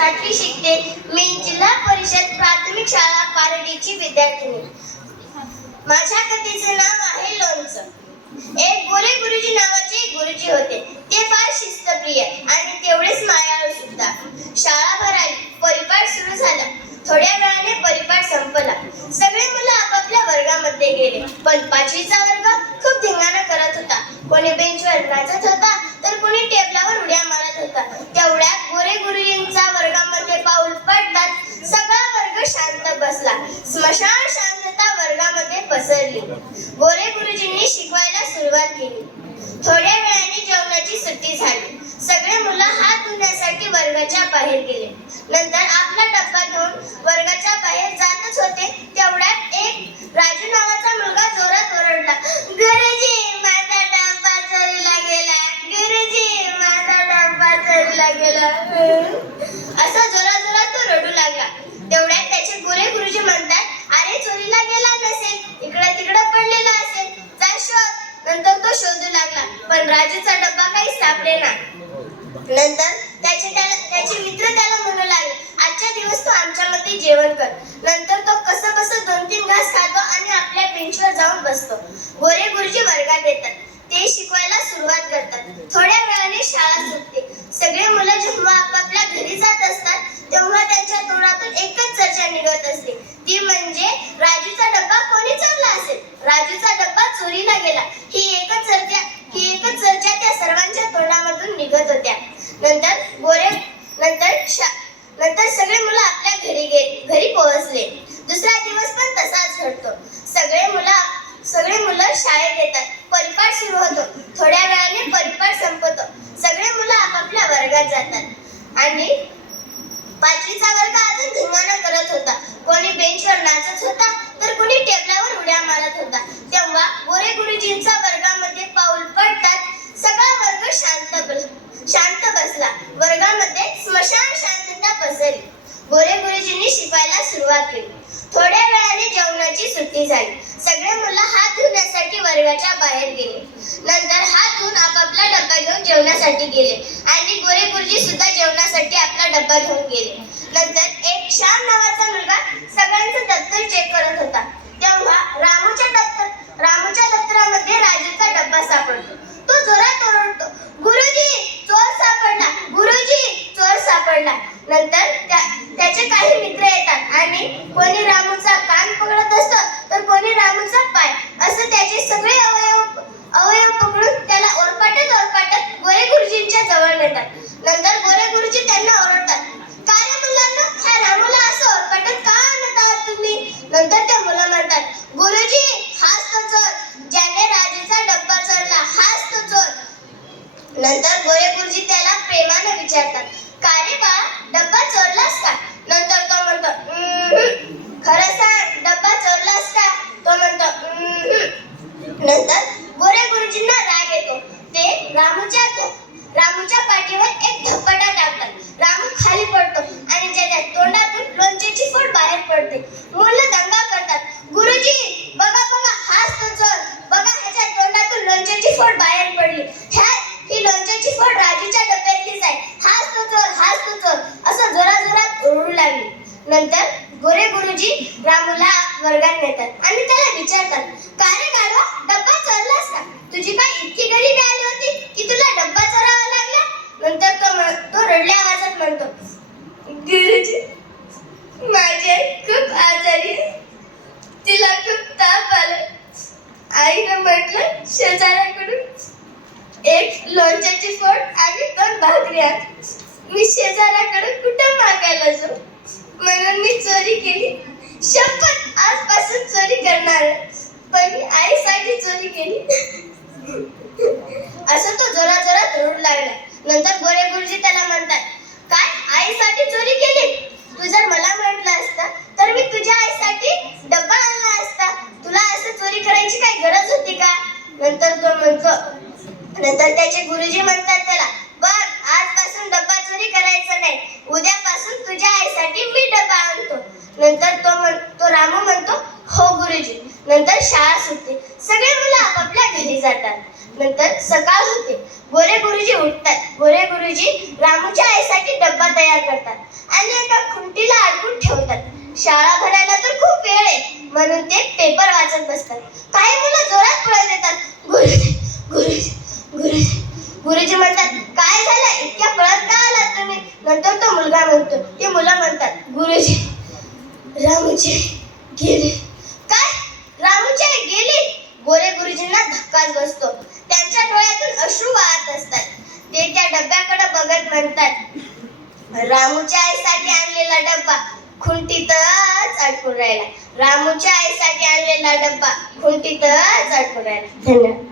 सातवी शिकते. मी जिल्हा परिषद प्राथमिक शाळा पारडीची विद्यार्थिनी. माझ्या कथेचे नाव आहे लोणचं. एक गोरे गुरुजी नावाचे गुरुजी होते. ते फार शिस्तप्रिय आणि तेवढेच मायाळू सुद्धा. शाळा भरायला परिपाठ सुरू झाला. थोड्या वेळाने परिपाठ संपला. सगळे मुलं आपापल्या वर्गामध्ये गेले. पण पाचवीचा वर्ग खूप धिंगाणा करत होता. कोणी बेंचवर नाचत होता तर कोणी टेबलावर उड्या मारत होता तेवढ्यात गोरे गुरुजींचा वर्गामध्ये पाऊल पडताच सगळा वर्ग शांत बसला स्मशान शांतता वर्गामध्ये पसरली. गोरे गुरुजींनी शिकवायला सुरुवात केली. थोड्या वेळाने जेवणाची सुट्टी झाली. सगळे मुलं हात धुण्यासाठी वर्गाच्या बाहेर गेले. नंतर आपला डब्बा घेऊन वर्गाच्या बाहेर जातच होते. तेवढ्यात एक राजू नावा मुलगा जोरात ओरडला गुरुजी माझा डब्बा चोरीला गेला गुरुजी माझा डब्बा चोरीला गेला असा जोरा जोरात तो रडू लागला तेवढ्यात त्याचे गोरे गुरुजी म्हणतात अरे चोरीला गेला नसेल इकडं तिकडं पडलेला असेल जा शोध नंतर तो शोधू लागला पण राजूचा डब्बा काही सापडे ना. नंतर त्याचे त्याला त्याचे मित्र त्याला म्हणू लागले आजच्या दिवस तू आमच्यामध्ये जेवण कर. नंतर तो कसं कसं दोन तीन घास खातो आणि आपल्या बेंचवर जाऊन बसतो. गोरे गुरुजी वर्गात येतात. ते शिकवायला सुरुवात करतात. थोड्या वेळाने शाळा सुटते. सगळे मुलं जेव्हा आपापल्या घरी जात असतात तेव्हा त्यांच्या तोंडातून एकच चर्चा निघत असते. ती म्हणजे राजूचा डब्बा कोणी चोरला असेल? राजूचा डब्बा चोरीला गेला ही एकच चर्चा ही एकच चर्चा त्या सर्वांच्या तोंडामधून निघत होत्या नंतर गोरे नंतर शा नंतर सगळे मुलं आपल्या घरी गे घरी पोहोचले दुसरा दिवस पण तसाच घडतो सगळे मुलं सगळे मुलं शाळेत येतात परिपाठ सुरू होतो थोड्या वेळाने परिपाठ संपतो सगळे मुलं आपापल्या वर्गात जातात आणि पाचवीचा वर्ग अजून धिंगाणा करत होता. कोणी बेंचवर नाचत होता तर कोणी टेबलावर उड्या मारत होता. तेव्हा गोरे गुरुजींचा वर्गामध्ये पाऊल पडतात सगळा वर्ग शांत शांत बसला. वर्गामध्ये स्मशान शांतता पसरली. गोरे गुरुजींनी शिकवायला सुरुवात केली. थोड्या वेळाने जेवणाची सुट्टी झाली. सगळे मुलं हात धुण्यासाठी वर्गाच्या बाहेर गेले. नंतर हात धुवून आपापला डब्बा घेऊन जेवणासाठी गेले. आणि गोरे गुरुजी सुद्धा जेवणासाठी आपला डब्बा घेऊन गेले. नंतर एक श्याम नावाचा मुलगा सगळ्यांचं दप्तर चेक करत होता. तेव्हा रामूच्या दप्तर रामूच्या दप्तरामध्ये राजूचा डब्बा सापडतो तो जोरात ओरडतो गुरुजी चोर सापडला गुरुजी चोर सापडला नंतर त्या- त्याचे काही मित्र येतात आणि कोणी रामूचा कान पकडत असतं तर कोणी रामूचा पाय असं त्याचे सगळे अवयव अवयव पकडून त्याला ओरपाटत ओरपाटत गोरे गुरुजींच्या जवळ नेतात नंतर गोरे गुरुजी त्यांना ओरडतात काय रे मुलांना ह्या रामूला असं ओरपाटत का आणत आहात तुम्ही नंतर त्या मुलं म्हणतात गुरुजी हाच तो चोर ज्याने राजूचा डब्बा चोरला हाच तो चोर नंतर गोरे गुरुजी त्याला प्रेमाने विचारतात का रे बा डब्बा चोरलास का? नंतर तो म्हणतो खरं सांग डब्बा चोरलास का? तो म्हणतो नंतर गोरे गुरुजींना राग येतो ते रामूच्या धो- रामूच्या पाठीवर एक धप्पटा टाकतात. रामू खाली पडतो आणि त्याच्या तोंडातून लोणच्याची फोड बाहेर पडते. मुलं दंगा करतात गुरुजी बघा बघा हाच तो चोर बघा ह्याच्या तोंडातून लोणचेची फोड बाहेर पडली ह्या ही लोणच्याची फोड राजूच्या डब्यातलीच आहे हाच तो चोर हाच तो चोर असं जोरा जोरात ओरडू लागली नंतर गोरे गुरुजी रामूला वर्गात नेतात आणि त्याला विचारतात का रे गाढवा डब्बा चोरलास का? तुझी काय इतकी गरिबी आली होती की तुला डब्बा चोरावा लागला? नंतर तो तो रडल्या आवाजात म्हणतो गुरुजी माझे खूप आजारी तिला खूप ताप आला आईनं म्हटलं शेजाऱ्याकडून एक लोणच्याची फोड आणि दोन भाकरी आण. मी शेजाऱ्याकडे कुठं मागायला जाऊ? म्हणून मी चोरी केली. शपथ आजपासून चोरी करणार. पण मी आईसाठी चोरी केली. असं तो जोरा जोरात रडू लागला. नंतर गोरे गुरुजी त्याला म्हणतात काय? आईसाठी चोरी केली? तू जर मला म्हटलं असतं तर मी तुझ्या आईसाठी डब्बा आणला असता. तुला असं चोरी करायची काय गरज होती का? नंतर तो म्हणतो नंतर त्याचे गुरुजी म्हणतात त्याला बघ आजपासून डब्बा चोरी करायचा नाही. उद्यापासून तुझ्या आईसाठी नंतर तो म्हण तो रामू म्हणतो हो गुरुजी. नंतर शाळा सुटते. सगळे मुलं आपापल्या घरी जातात. नंतर सकाळ होते. गोरे गुरुजी उठतात. गोरे गुरुजी रामूच्या आईसाठी डब्बा तयार करतात आणि एका खुंटीला अडकून ठेवतात. शाळा भरायला तर खूप वेळ आहे. म्हणून ते पेपर वाचत बसतात. काही मुलं जोरात पळत येतात गुरुजी गुरुजी गुरुजी गुरुजी म्हणतात काय झालं इतक्या पळत का आलात तुम्ही नंतर तो मुलगा म्हणतो ती मुलं म्हणतात गुरुजी रामूचे गेले. काय? रामूची आई गेली? गोरे गुरुजींना धक्काच बसतो. त्यांच्या डोळ्यातून अश्रू वाहत असतात. ते त्या डब्याकडे बघत म्हणतात रामूच्या आईसाठी आणलेला डब्बा खुंटीतच अडकून राहिला. रामूच्या आईसाठी आणलेला डब्बा खुंटीतच अडकून राहिला. धन्यवाद.